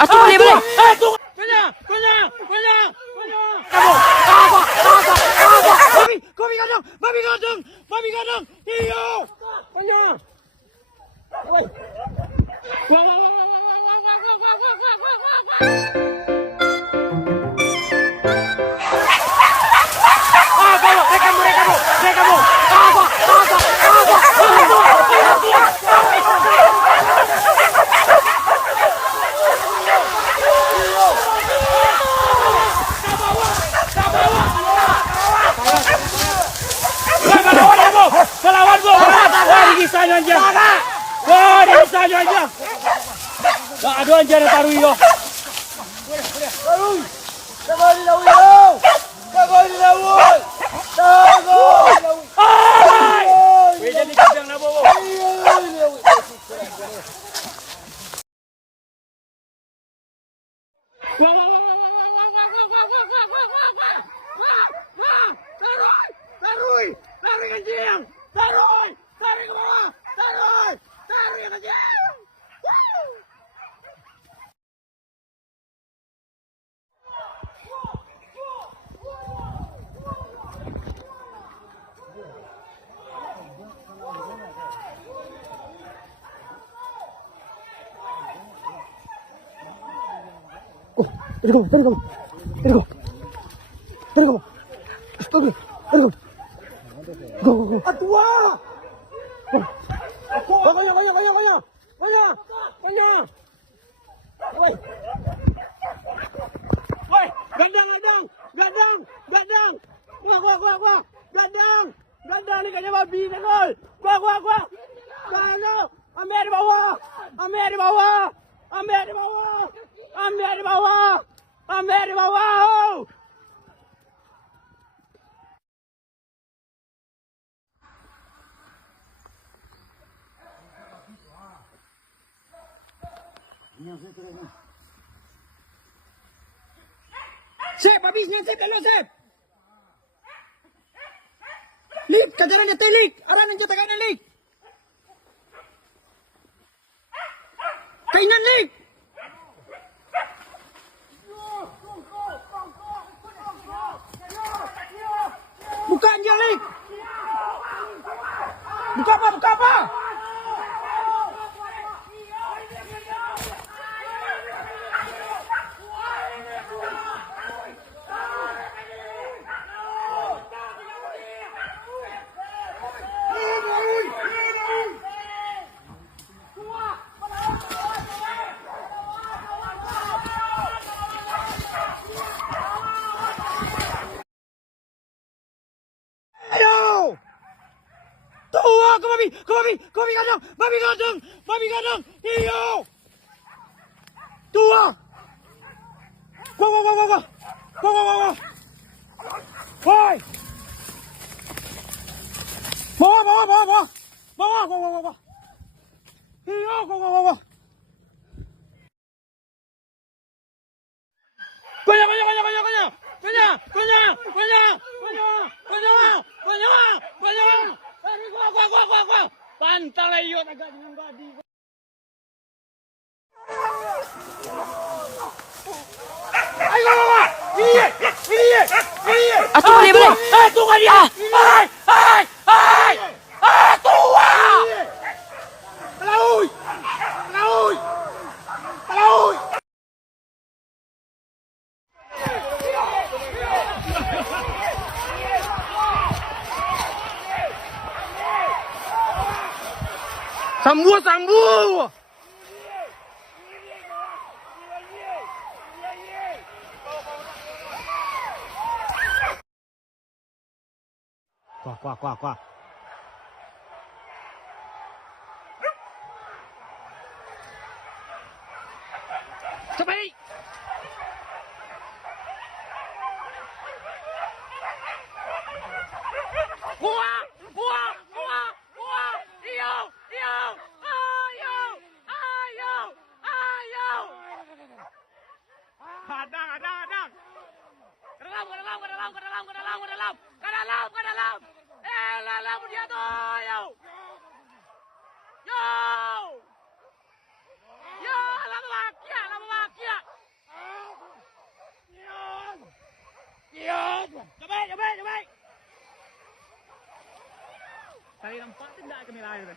Atu boleh boleh. Tunggu. Banyak. Babi gadang. Iyo. Banyak. Pelawan gua. Digisahnya aja. Wah, digisahnya aja. Nah, aduh anjir taruh yo. Jadi kadang na bawa. Taruh anjing. Taruh ke bawah. Taruh anjing. Atua! Banyak! Woi, gadang! Gua! Gadang ni kayaknya babi ni kau. Gua! Gadang! Ambil di bawah! Oh! Sip, habisnya sip, lalu sip. Lik, kajaran dia telik. Aran yang jatuh kainan lik. Kainan lik. Buka aja lik. Buka apa? Babi gadang. Iyo. Tua. Wah. Woi. Bawa. Iyo, bawa. Banyak. Gua. Pantal iyo agak dengan babi. Ayo bawa. Ini. Atu boleh boleh. Tunggu dia. Hai. Tua. Pelaui. Sambu. Kuah. Cepat. Kuah. Iyo. Hadang. Ke dalam. Dalam dia tu. Yo, lama makia. Jom baik. Saya nampak tidak kamera itu.